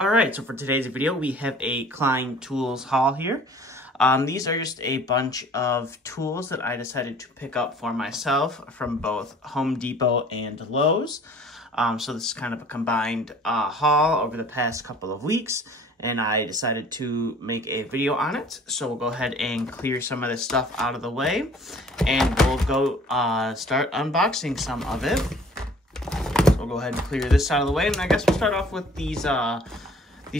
All right, so for today's video, we have a Klein Tools haul here. These are just a bunch of tools that I decided to pick up for myself from both Home Depot and Lowe's. So this is kind of a combined haul over the past couple of weeks, and I decided to make a video on it. So we'll go ahead and clear some of this stuff out of the way, and we'll go start unboxing some of it. We'll go ahead and clear this out of the way, and I guess we'll start off with these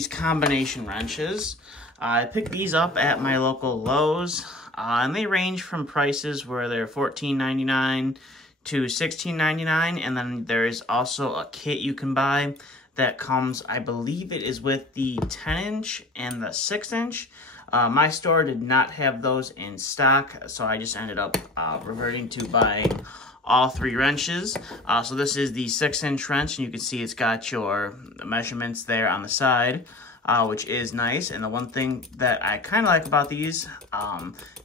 combination wrenches. I picked these up at my local Lowe's, and they range from prices where they're $14.99 to $16.99, and then there is also a kit you can buy that comes, I believe it is with the 10-inch and the 6-inch. My store did not have those in stock, so I just ended up reverting to buying all three wrenches. So this is the 6-inch wrench, and you can see it's got your measurements there on the side, which is nice. And the one thing that I kind of like about these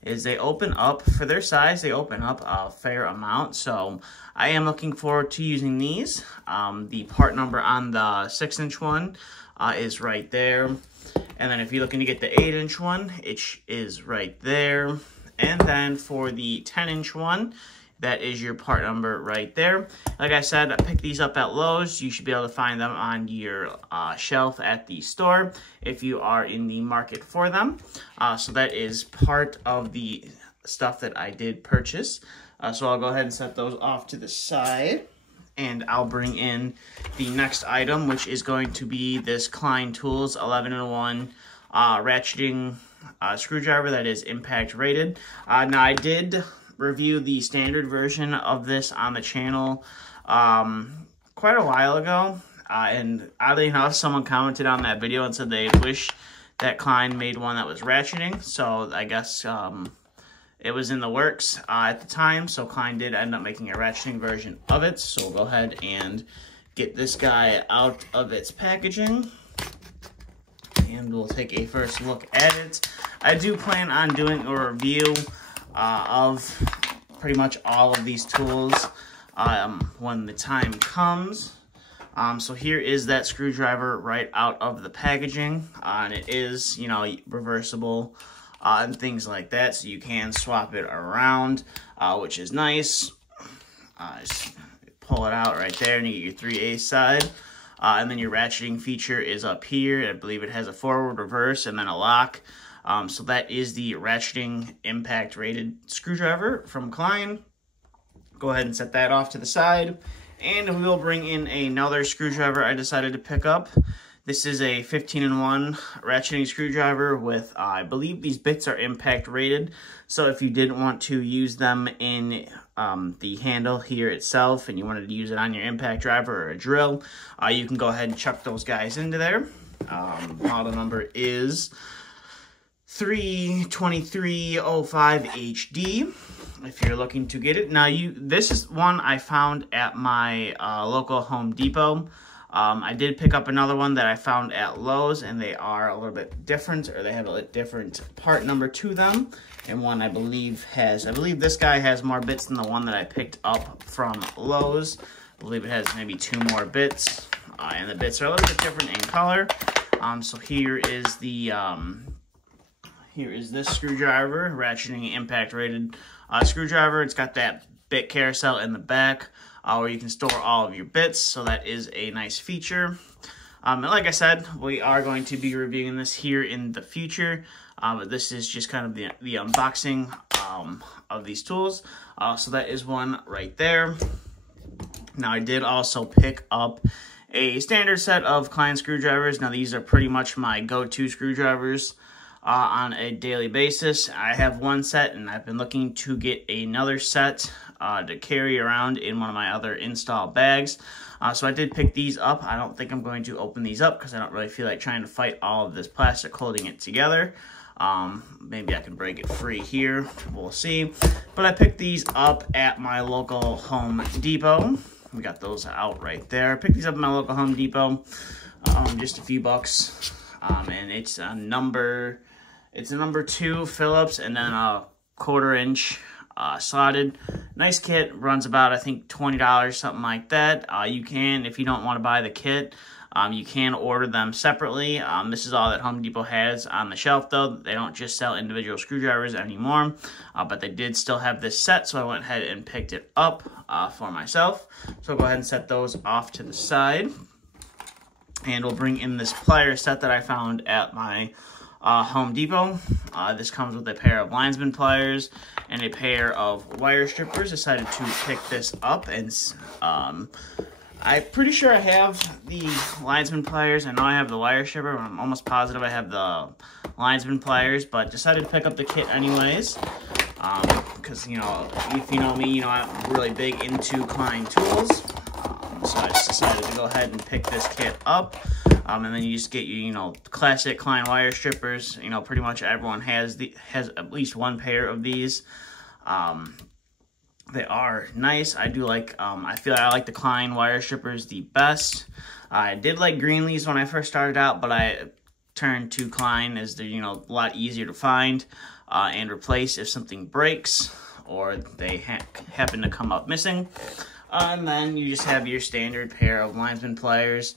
is they open up, for their size, they open up a fair amount. So I am looking forward to using these. The part number on the 6-inch one is right there. And then if you're looking to get the 8-inch one, it is right there. And then for the 10-inch one, that is your part number right there. Like I said, I picked these up at Lowe's. You should be able to find them on your shelf at the store if you are in the market for them. So that is part of the stuff that I did purchase. So I'll go ahead and set those off to the side, and I'll bring in the next item, which is going to be this Klein Tools 11-in-1 ratcheting screwdriver that is impact rated. Now I did review the standard version of this on the channel quite a while ago, and oddly enough, someone commented on that video and said they wish that Klein made one that was ratcheting. So I guess it was in the works at the time, so Klein did end up making a ratcheting version of it. So we'll go ahead and get this guy out of its packaging, and we'll take a first look at it. I do plan on doing a review of pretty much all of these tools when the time comes. So here is that screwdriver right out of the packaging, and it is, you know, reversible and things like that, so you can swap it around, which is nice. Just pull it out right there, and you get your 3/8 side. And then your ratcheting feature is up here. I believe it has a forward, reverse, and then a lock. So that is the Ratcheting Impact Rated Screwdriver from Klein. Go ahead and set that off to the side. And we will bring in another screwdriver I decided to pick up. This is a 15-in-1 ratcheting screwdriver with, I believe these bits are impact rated. So if you didn't want to use them in the handle here itself, and you wanted to use it on your impact driver or a drill, you can go ahead and chuck those guys into there. Model number is 32305 HD if you're looking to get it. Now, this is one I found at my local Home Depot. I did pick up another one that I found at Lowe's, and they are a little bit different, or they have a different part number to them. And one I believe this guy has more bits than the one that I picked up from Lowe's. I believe it has maybe 2 more bits, and the bits are a little bit different in color. So here is the here is this screwdriver, ratcheting impact rated screwdriver. It's got that bit carousel in the back where you can store all of your bits, so that is a nice feature. And like I said, we are going to be reviewing this here in the future, but this is just kind of the unboxing of these tools. So that is one right there. Now I did also pick up a standard set of Klein screwdrivers. Now these are pretty much my go-to screwdrivers on a daily basis. I have one set, and I've been looking to get another set to carry around in one of my other install bags. So I did pick these up. I don't think I'm going to open these up because I don't really feel like trying to fight all of this plastic holding it together. Maybe I can break it free here. We'll see. But I picked these up at my local Home Depot. We got those out right there. I picked these up at my local Home Depot. Just a few bucks. And it's a number 2 Phillips, and then a 1/4-inch slotted. Nice kit, runs about, I think, $20, something like that. You can, if you don't want to buy the kit, You can order them separately. This is all that Home Depot has on the shelf, though. They don't just sell individual screwdrivers anymore, but they did still have this set, so I went ahead and picked it up for myself. So I'll go ahead and set those off to the side. And we'll bring in this plier set that I found at my Home Depot. This comes with a pair of linesman pliers and a pair of wire strippers. Decided to pick this up, and I'm pretty sure I have the linesman pliers. I know I have the wire stripper, but I'm almost positive I have the linesman pliers, but decided to pick up the kit anyways. Because, you know, if you know me, you know I'm really big into Klein Tools. So I just decided to go ahead and pick this kit up. And then you just get your, you know, classic Klein wire strippers. You know, pretty much everyone has at least one pair of these. They are nice. I do like, I feel I like the Klein wire strippers the best. I did like Greenlee's when I first started out, but I turned to Klein as they're, you know, a lot easier to find and replace if something breaks or they happen to come up missing. And then you just have your standard pair of linesman pliers.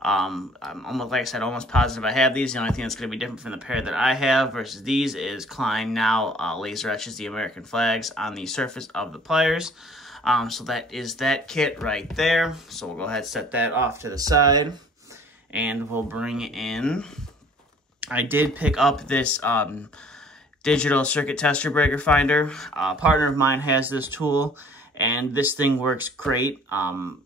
I'm almost, like I said, almost positive I have these. The only thing that's going to be different from the pair that I have versus these is Klein now laser etches the American flags on the surface of the pliers. So that is that kit right there. So we'll go ahead and set that off to the side. And we'll bring in, I did pick up this digital circuit tester breaker finder. A partner of mine has this tool. And this thing works great,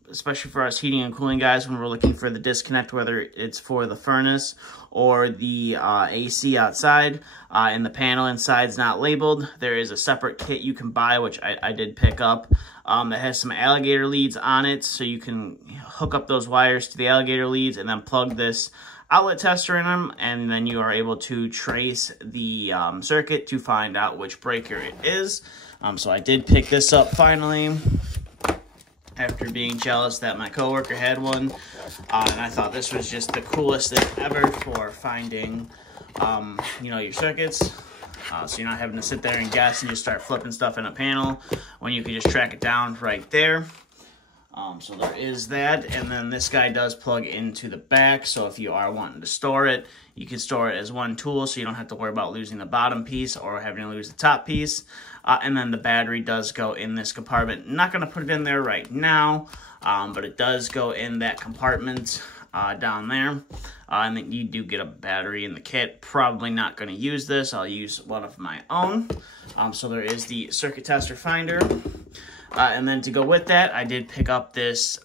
especially for us heating and cooling guys when we're looking for the disconnect, whether it's for the furnace or the AC outside, and the panel inside is not labeled. There is a separate kit you can buy, which I did pick up, that has some alligator leads on it, so you can hook up those wires to the alligator leads and then plug this outlet tester in them, and then you are able to trace the circuit to find out which breaker it is. So I did pick this up finally after being jealous that my coworker had one, and I thought this was just the coolest thing ever for finding, you know, your circuits. So you're not having to sit there and guess and just start flipping stuff in a panel when you can just track it down right there. So there is that, and then this guy does plug into the back, so if you are wanting to store it, you can store it as one tool, so you don't have to worry about losing the bottom piece or having to lose the top piece. And then the battery does go in this compartment. I'm not going to put it in there right now, but it does go in that compartment down there. And then you do get a battery in the kit. Probably not going to use this. I'll use one of my own. So there is the circuit tester finder. And then to go with that, I did pick up this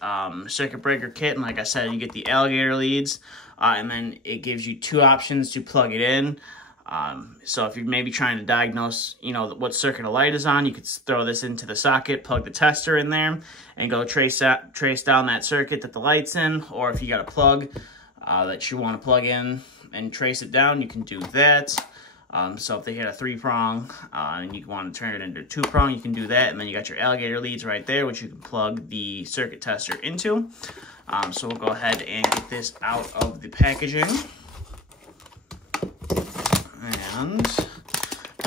circuit breaker kit. And like I said, you get the alligator leads. And then it gives you two options to plug it in. So if you're maybe trying to diagnose, you know, what circuit a light is on, you could throw this into the socket, plug the tester in there, and go trace down that circuit that the light's in. Or if you got a plug that you want to plug in and trace it down, you can do that. So if they hit a 3-prong and you want to turn it into a 2-prong, you can do that. And then you got your alligator leads right there, which you can plug the circuit tester into. So we'll go ahead and get this out of the packaging. And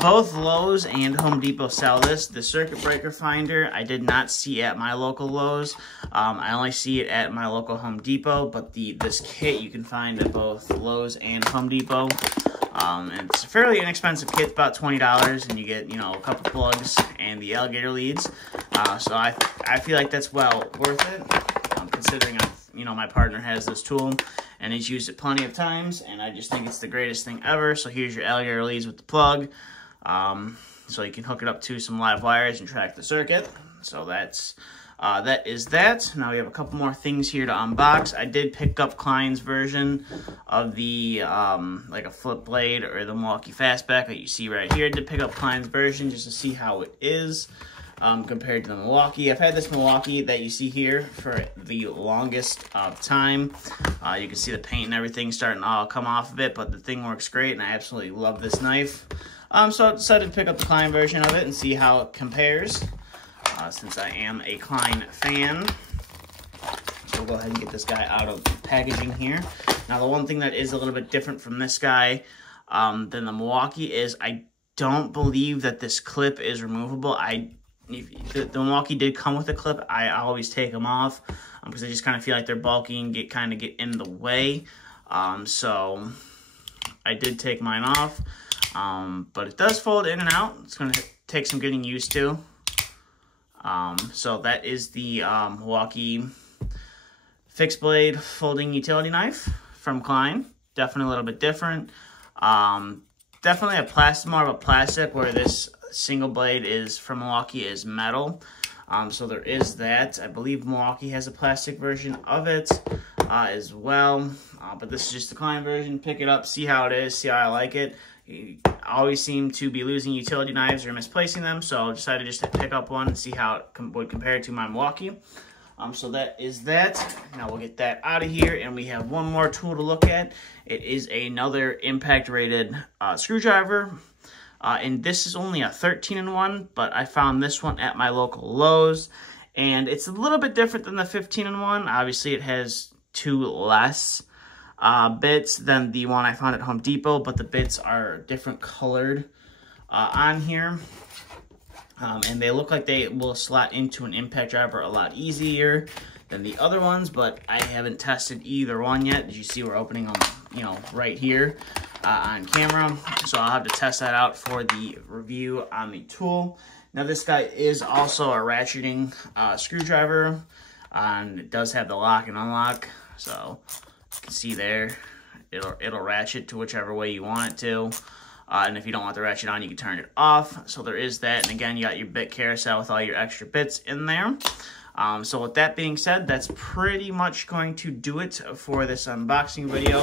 both Lowe's and Home Depot sell this. The circuit breaker finder I did not see at my local Lowe's. I only see it at my local Home Depot, but this kit you can find at both Lowe's and Home Depot. And it's a fairly inexpensive kit, about $20, and you get, you know, a couple plugs and the alligator leads. So I feel like that's well worth it, considering you know, my partner has this tool and he's used it plenty of times, and I just think it's the greatest thing ever. So here's your alligator leads with the plug, so you can hook it up to some live wires and track the circuit. So that is that. Now we have a couple more things here to unbox. I did pick up Klein's version of the like a flip blade or the Milwaukee Fastback that you see right here. I did pick up Klein's version just to see how it is. Compared to the Milwaukee. I've had this Milwaukee that you see here for the longest time. You can see the paint and everything starting to all come off of it, but the thing works great, and I absolutely love this knife. So I decided to pick up the Klein version of it and see how it compares, since I am a Klein fan. So we'll go ahead and get this guy out of the packaging here. Now, the one thing that is a little bit different from this guy than the Milwaukee is I don't believe that this clip is removable. I'm the Milwaukee did come with a clip, I always take them off because I just kind of feel like they're bulky and get in the way. So I did take mine off, but it does fold in and out. It's going to take some getting used to. So that is the Milwaukee Fix Blade folding utility knife from Klein. Definitely a little bit different. Definitely more of a plastic, where this single blade is from Milwaukee is metal. So there is that. I believe Milwaukee has a plastic version of it as well. But this is just the Klein version. Pick it up, see how it is, see how I like it. You always seem to be losing utility knives or misplacing them, so I decided just to pick up one and see how it would compare to my Milwaukee. So that is that. Now we'll get that out of here, and we have one more tool to look at. It is another impact-rated screwdriver, and this is only a 13-in-1, but I found this one at my local Lowe's, and it's a little bit different than the 15-in-1. Obviously, it has 2 less bits than the one I found at Home Depot, but the bits are different colored on here. And they look like they will slot into an impact driver a lot easier than the other ones, but I haven't tested either one yet. As you see, we're opening them, you know, right here on camera. So I'll have to test that out for the review on the tool. Now this guy is also a ratcheting screwdriver, and it does have the lock and unlock. So you can see there, it'll ratchet to whichever way you want it to. And if you don't want the ratchet on, you can turn it off. So there is that. And again, you got your bit carousel with all your extra bits in there. So with that being said, that's pretty much going to do it for this unboxing video.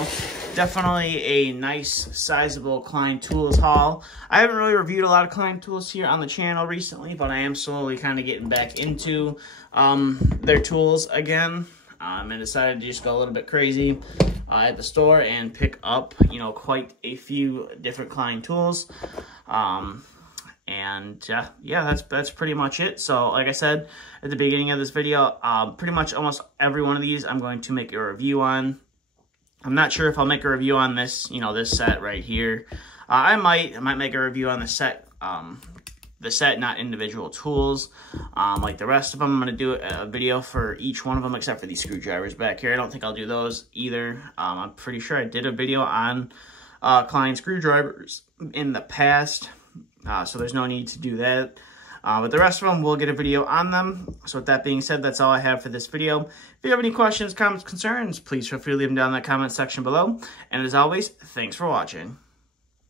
Definitely a nice, sizable Klein Tools haul. I haven't really reviewed a lot of Klein Tools here on the channel recently, but I am slowly kind of getting back into their tools again. And decided to just go a little bit crazy at the store and pick up, you know, quite a few different Klein tools. Yeah, that's pretty much it. So like I said at the beginning of this video, pretty much almost every one of these I'm going to make a review on. I'm not sure if I'll make a review on this, you know, this set right here. I might make a review on the set, not individual tools. Like the rest of them, I'm going to do a video for each one of them except for these screwdrivers back here. I don't think I'll do those either. I'm pretty sure I did a video on Klein screwdrivers in the past, so there's no need to do that. But the rest of them, we'll get a video on them. So with that being said, that's all I have for this video. If you have any questions, comments, concerns, please feel free to leave them down in the comment section below. And as always, thanks for watching.